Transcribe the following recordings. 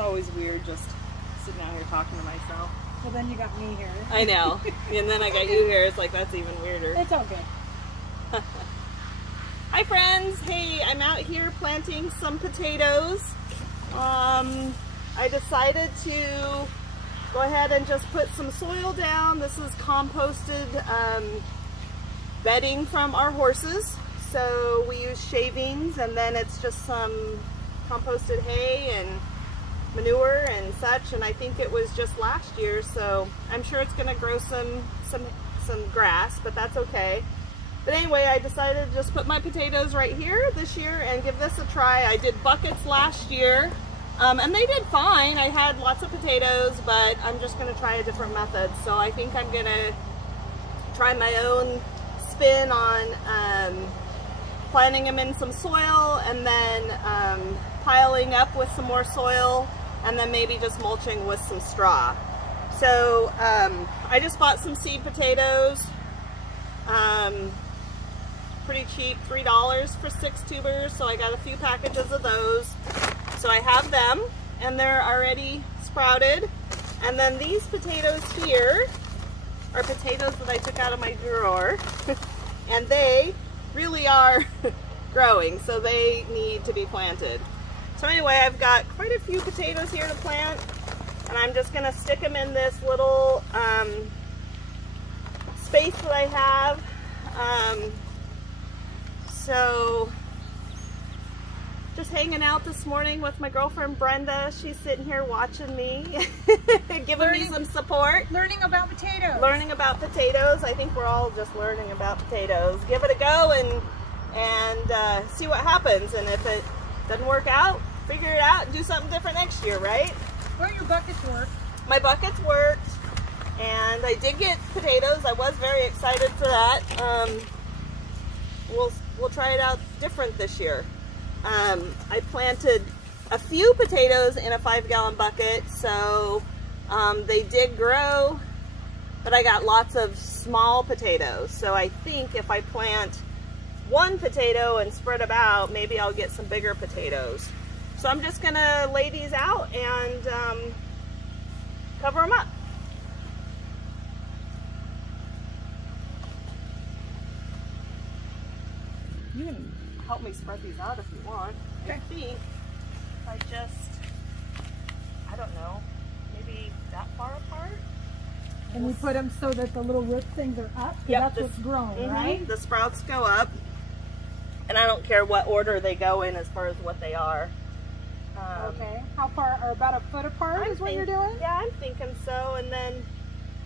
always weird just sitting out here talking to myself. Well, then you got me here. I know. And then I got you here. It's like, that's even weirder. It's all good. Hi friends. Hey, I'm out here planting some potatoes. I decided to go ahead and just put some soil down. This is composted bedding from our horses. So we use shavings, and then it's just some composted hay and manure and such, and I think it was just last year, so I'm sure it's going to grow some grass, but that's okay. But anyway, I decided to just put my potatoes right here this year and give this a try. I did buckets last year, and they did fine. I had lots of potatoes, but I'm just going to try a different method. So I think I'm going to try my own spin on planting them in some soil, and then piling up with some more soil, and then maybe just mulching with some straw. So I just bought some seed potatoes, pretty cheap, $3 for 6 tubers, so I got a few packages of those. So I have them, and they're already sprouted. And then these potatoes here are potatoes that I took out of my drawer, and they really are growing, so they need to be planted. So anyway, I've got quite a few potatoes here to plant, and I'm just going to stick them in this little space that I have. So just hanging out this morning with my girlfriend Brenda. She's sitting here watching me, giving me some support. Learning about potatoes. Learning about potatoes. I think we're all just learning about potatoes. Give it a go and see what happens. And if it doesn't work out, figure it out and do something different next year, right? Well, your buckets work. My buckets worked, and I did get potatoes. I was very excited for that. We'll try it out different this year. I planted a few potatoes in a 5-gallon bucket, so they did grow, but I got lots of small potatoes. So I think if I plant one potato and spread them out, maybe I'll get some bigger potatoes. So I'm just gonna lay these out and cover them up. You can help me spread these out if you want. Okay. I think I don't know, maybe that far apart. And we put them so that the little root things are up? Yep, that's what's growing, right? The sprouts go up, and I don't care what order they go in as far as what they are. Okay. How far, or about a foot apart is what you're doing? Yeah, I'm thinking so. And then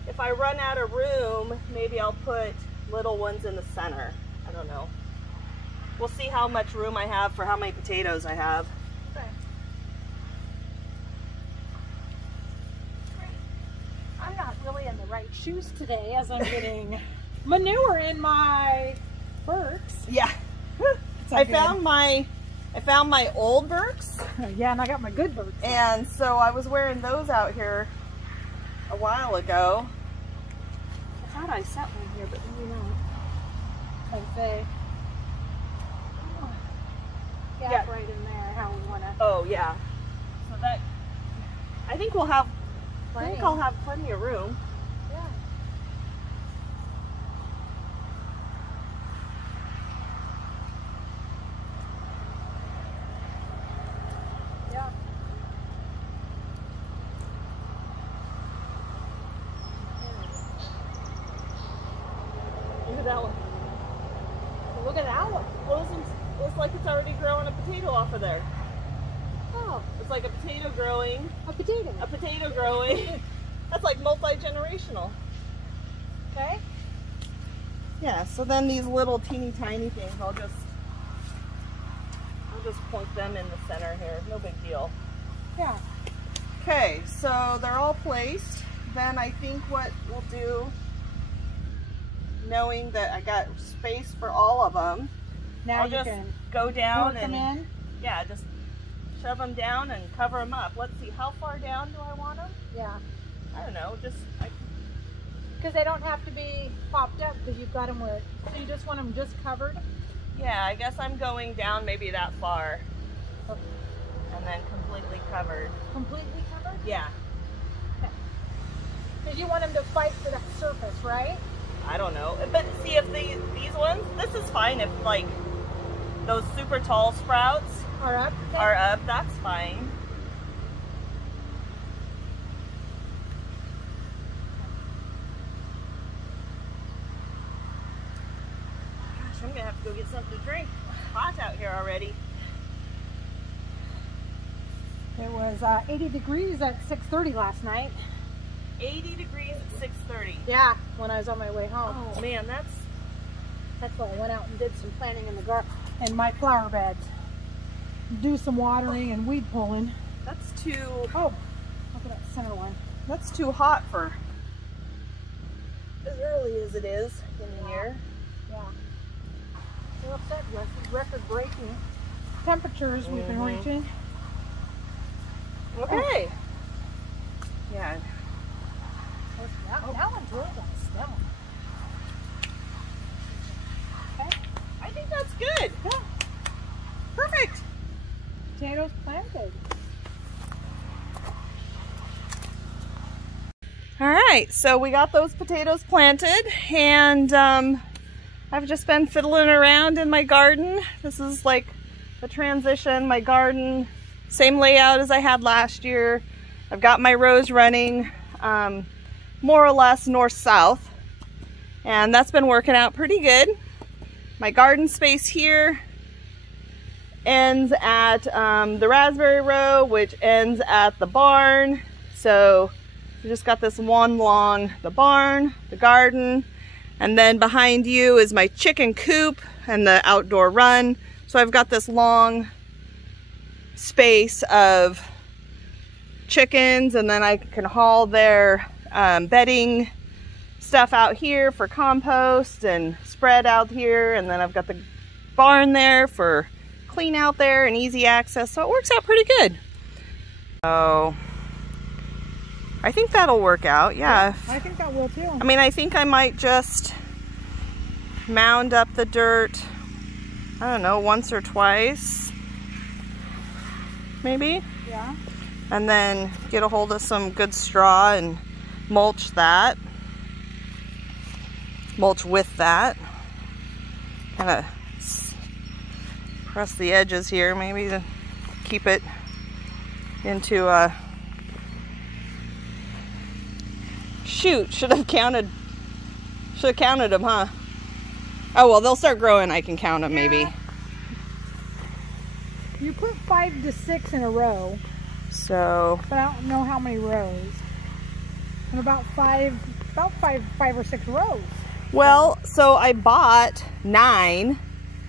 if I run out of room, maybe I'll put little ones in the center. I don't know. We'll see how much room I have for how many potatoes I have. Okay. I'm not really in the right shoes today as I'm getting manure in my Berks. Yeah. I found my old Berks. Yeah, and I got my good Berks. And so I was wearing those out here a while ago. I thought I set one here, but maybe not. I'd say. Yeah, right in there, how we want to. Oh yeah. So that, I think we'll have, I think I'll have plenty of room. Yeah. Yeah. Look at that one. Look at that one. Well, this one's, looks like it's already growing a potato off of there. Oh. It's like a potato growing. A potato. A potato growing. That's like multi-generational. Okay. Yeah, so then these little teeny tiny things, I'll just point them in the center here. No big deal. Yeah. Okay, so they're all placed. Then I think what we'll do, knowing that I got space for all of them, Now I'll just go down and yeah, just shove them down and cover them up. Let's see, how far down do I want them? Yeah. I don't know, just because they don't have to be popped up because you've got them where, so you just want them just covered. Yeah, I guess I'm going down maybe that far. Okay. and then completely covered. Completely covered? Yeah. Okay. Because you want them to fight for that surface, right? I don't know. But see, if these ones, this is fine if like those super tall sprouts Are up? Okay. are up, that's fine. Gosh, I'm gonna have to go get something to drink. It's hot out here already. It was 80 degrees at 6:30 last night. 80 degrees at 6:30. Yeah, when I was on my way home. Oh man, That's why I went out and did some planting in the garden and my flower beds. Do some watering and weed pulling. that's too Oh, look at that center one. that's too hot for as early as it is in the year. Yeah. We're upset with record-breaking temperatures we've been reaching. Okay. Yeah. That one's really got a stem. Okay. I think that's good. Yeah. Perfect. Potatoes planted. All right, so we got those potatoes planted, and I've just been fiddling around in my garden. This is like the transition. My garden, same layout as I had last year. I've got my rows running more or less north-south, and that's been working out pretty good. My garden space here ends at the raspberry row, which ends at the barn. So we just got this one long, the barn, the garden, and then behind you is my chicken coop and the outdoor run. So I've got this long space of chickens, and then I can haul their bedding stuff out here for compost and spread out here, and then I've got the barn there for clean out there and easy access, so it works out pretty good. So I think that'll work out. Yeah, I think that will too. I mean, I think I might just mound up the dirt, I don't know, once or twice maybe. Yeah. And then get a hold of some good straw and mulch that. Mulch with that. Kind of press the edges here maybe to keep it into a... Shoot, should have counted them, huh? Oh well, they'll start growing, I can count them maybe. You put 5 to 6 in a row. So, But I don't know how many rows. And about five or six rows. well, so I bought 9,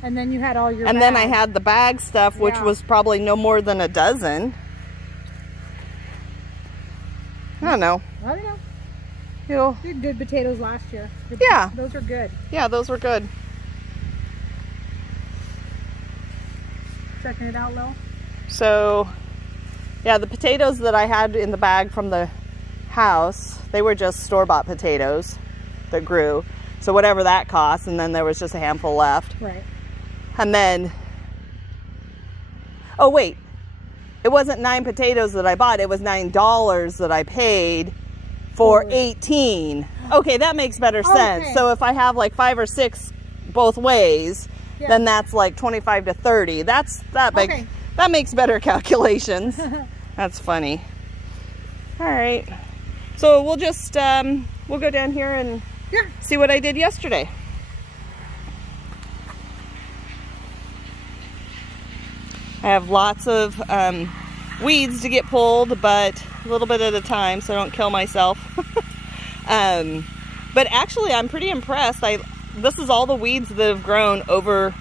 And then you had all your and then I bags. had the bag stuff, which Yeah. was probably no more than a dozen. I don't know. I don't know. You'll, You did potatoes last year. Yeah. Those are good. yeah, those were good. Checking it out, Lo. So, yeah, the potatoes that I had in the bag from the house, they were just store-bought potatoes that grew. So whatever that cost, and then there was just a handful left. Right. And then, oh wait, it wasn't 9 potatoes that I bought, it was $9 that I paid for 18. Okay, that makes better sense. Okay. So if I have like 5 or 6 both ways, Yeah. then that's like 25 to 30. That Okay. makes better calculations. That's funny. All right. So we'll just we'll go down here and see what I did yesterday. I have lots of weeds to get pulled, but a little bit at a time so I don't kill myself. But actually I'm pretty impressed. This is all the weeds that have grown over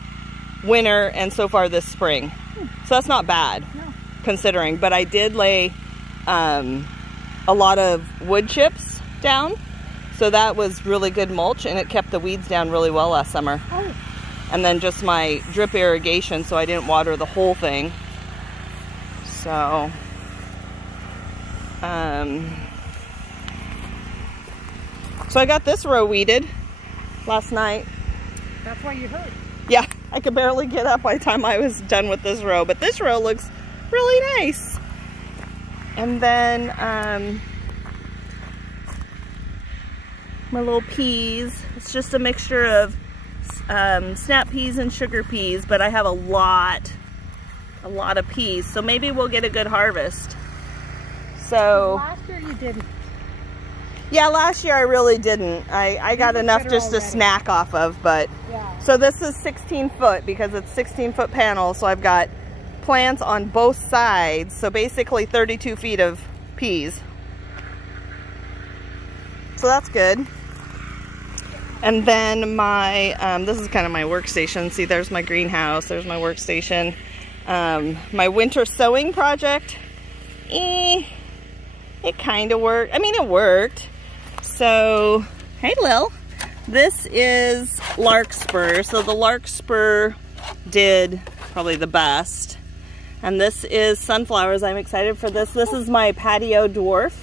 winter and so far this spring. So that's not bad considering, but I did lay a lot of wood chips down. So that was really good mulch, and it kept the weeds down really well last summer. Oh. And then just my drip irrigation, so I didn't water the whole thing. So, so I got this row weeded last night. That's why you hurt. Yeah, I could barely get up by the time I was done with this row, but this row looks really nice. And then my little peas. It's just a mixture of snap peas and sugar peas, but I have a lot of peas, so maybe we'll get a good harvest. So last year you didn't. Yeah, last year I really didn't. I got enough just to snack off of, but yeah. So this is 16 foot because it's 16-foot panels, so I've got plants on both sides, so basically 32 feet of peas. So that's good. And then my, this is kind of my workstation. See, there's my greenhouse, there's my workstation. My winter sowing project, it kind of worked. I mean, it worked. So, hey Lil, this is larkspur. So the larkspur did probably the best. And this is sunflowers. I'm excited for this. This is my patio dwarf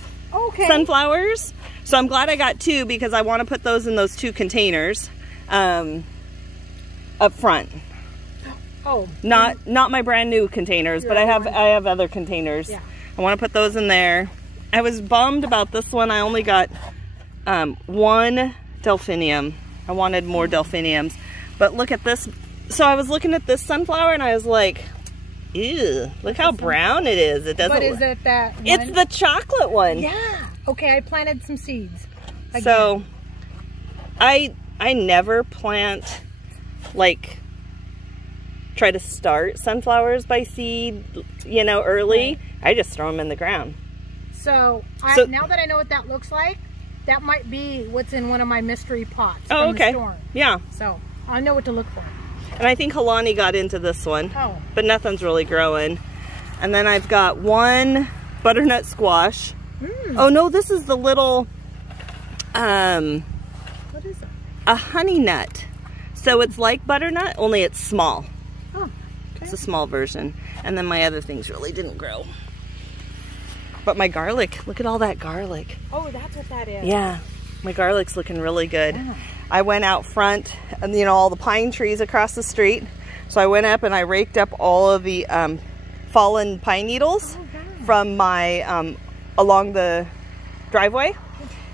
sunflowers. So I'm glad I got two because I want to put those in those 2 containers up front. Oh, not my brand new containers, but I have other containers. Yeah. I want to put those in there. I was bummed about this one. I only got 1 delphinium. I wanted more delphiniums, but look at this. So I was looking at this sunflower and I was like, ew, look how brown it is. It doesn't. But is it that one? It's the chocolate one. Yeah. Okay, I planted some seeds. Again. So I never plant, like, try to start sunflowers by seed, you know, early. Right. I just throw them in the ground. So now that I know what that looks like, that might be what's in one of my mystery pots from the store. Yeah. So I know what to look for. And I think Halani got into this one, but nothing's really growing. And then I've got 1 butternut squash. Oh no, this is the little, what is it? A honey nut. So it's like butternut, only it's small. Oh, okay. It's a small version. And then my other things really didn't grow. But my garlic, look at all that garlic. Oh, that's what that is. Yeah, my garlic's looking really good. Yeah. I went out front and, you know, all the pine trees across the street. So I went up and I raked up all of the fallen pine needles from my, along the driveway.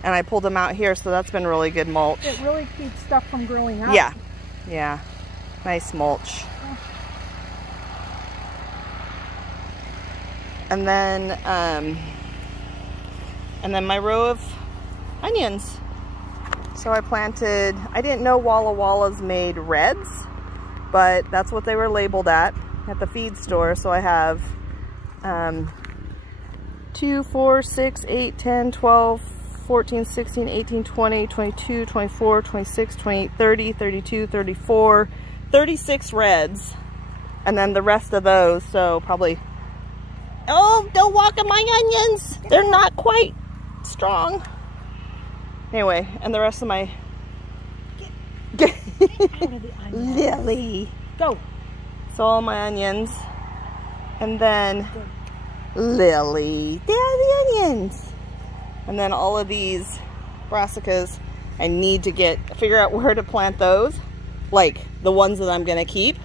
And I pulled them out here, so that's been really good mulch. It really keeps stuff from growing up. Yeah, yeah, nice mulch. And then my row of onions. So I planted, I didn't know Walla Wallas made reds, but that's what they were labeled at the feed store. So I have 2, 4, 6, 8, 10, 12, 14, 16, 18, 20, 22, 24, 26, 28, 30, 32, 34, 36 reds. And then the rest of those, so probably, oh, don't walk on my onions. They're not quite strong. Anyway, and the rest of my Lily. Go. So all my onions. And then Lily. There are the onions. And then all of these brassicas, I need to figure out where to plant those. Like the ones that I'm gonna keep.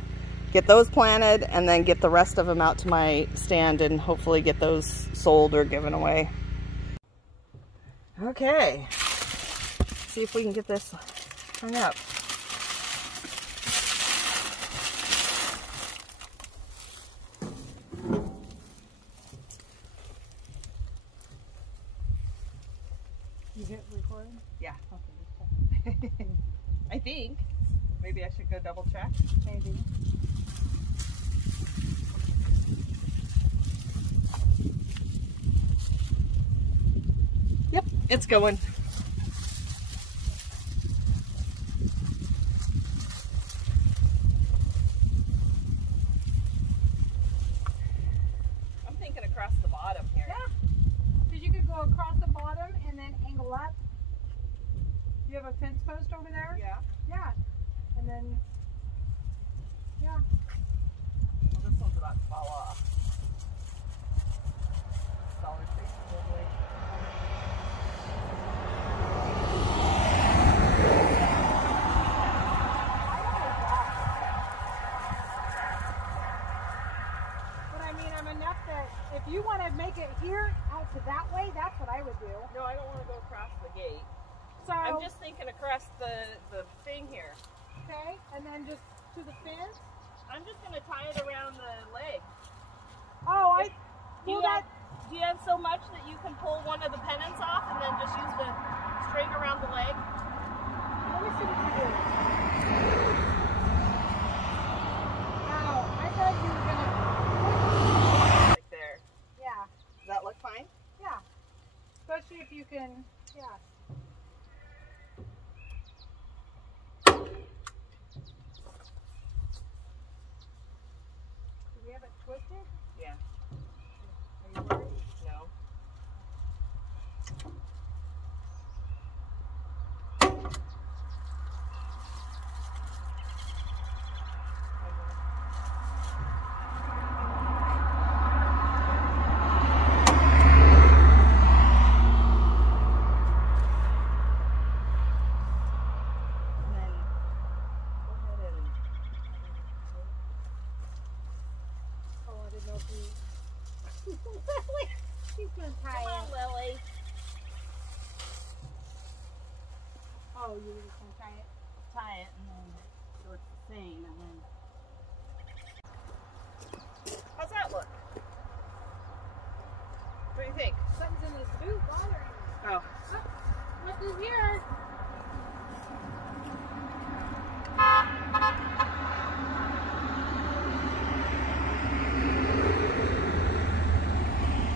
Get those planted and then get the rest of them out to my stand and hopefully get those sold or given away. Okay. See if we can get this hung up. You hit record? Yeah. Okay. I think. Maybe I should go double check. Maybe. Yep, it's going. I'm thinking across the bottom here. Yeah. Because you could go across the bottom and then angle up. You have a fence post over there? Yeah. Yeah. And then, yeah. Well, this one's about to fall off. Dollar Tree, probably. But I mean, I'm enough But if you want to make it here out to that way, that's what I would do. No, I don't want to go across the gate. So I'm just thinking across the thing here. okay, and then just to the fence. I'm just going to tie it around the leg. Oh, Do you have so much that you can pull one of the pennants off and then just use the string around the leg? Let me see what you do. Oh, I thought you were gonna. Like there. Yeah, Does that look fine? yeah. Especially if you can. Yeah. Do we have it twisted? Yeah. Are you worried? No. Oh, I didn't know if you. She's gonna tie Come on, it. Lily. Oh, you were just gonna tie it. Tie it and then so it's the same and then. How's that look? What do you think? Something's in this boot bothering me. Oh. What is here?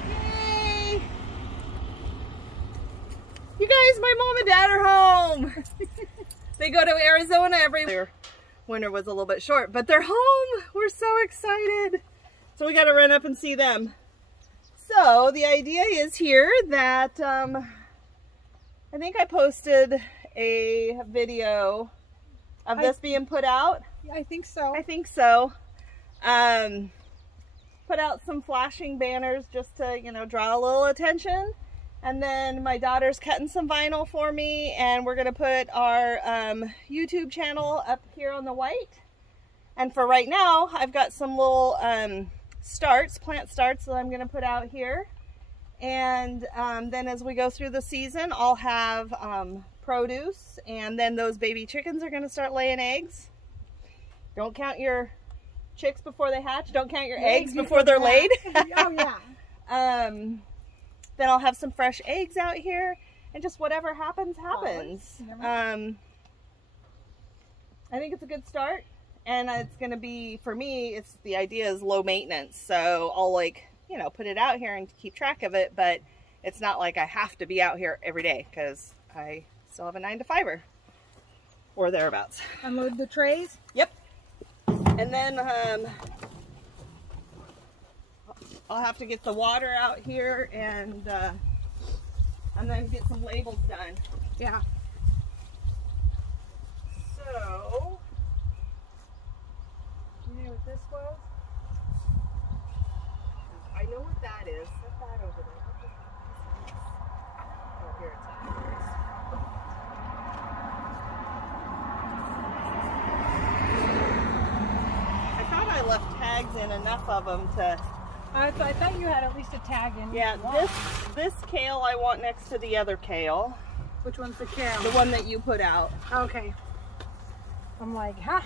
Yay! You guys, my mom and dad are home. They go to Arizona every year. Winter was a little bit short, but they're home. We're so excited. So we got to run up and see them. So the idea is here that I think I posted a video of this being put out. Yeah, I think so. I think so. Put out some flashing banners just to, you know, draw a little attention. And then my daughter's cutting some vinyl for me, and we're gonna put our YouTube channel up here on the white. And for right now, I've got some little plant starts that I'm gonna put out here. And then as we go through the season, I'll have produce, and then those baby chickens are gonna start laying eggs. Don't count your chicks before they hatch. Don't count your eggs before they're laid. Oh yeah. Then I'll have some fresh eggs out here, and just whatever happens, happens. I think it's a good start, and it's going to be, for me, the idea is low maintenance. So I'll, like, you know, put it out here and keep track of it, but it's not like I have to be out here every day because I still have a 9 to 5-er or thereabouts. Unload the trays. Yep. And then I'll have to get the water out here and then get some labels done. Yeah. So, You know what this was? I know what that is. Set that over there. Oh, here it's at. I thought I left tags in, enough of them to... I thought you had at least a tag in. Yeah, this kale I want next to the other kale. Which one's the kale? The one that you put out. Okay. I'm like, huh?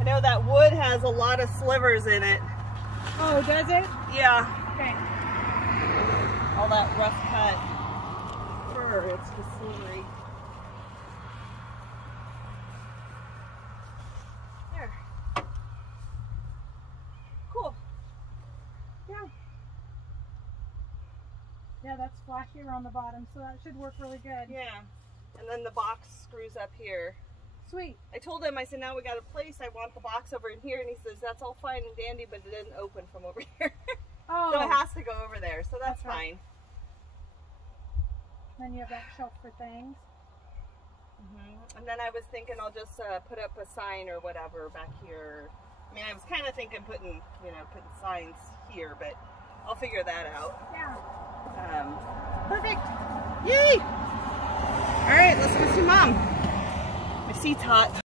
I know that wood has a lot of slivers in it. Oh, does it? Yeah. Okay. All that rough cut fur, it's just slivery. There. Cool. Yeah. Yeah, that's flashy around the bottom, so that should work really good. Yeah. And then the box screws up here. Sweet. I told him, I said, now we got a place, I want the box over in here, and he says, that's all fine and dandy, but it didn't open from over here. Oh. So it has to go over there, so that's Okay. fine. Then you have that shelf for things. And then I was thinking I'll just put up a sign or whatever back here. I mean, I was kind of thinking putting signs here, but I'll figure that out. Yeah. Perfect. Yay! All right, let's go see Mom. My seat's hot.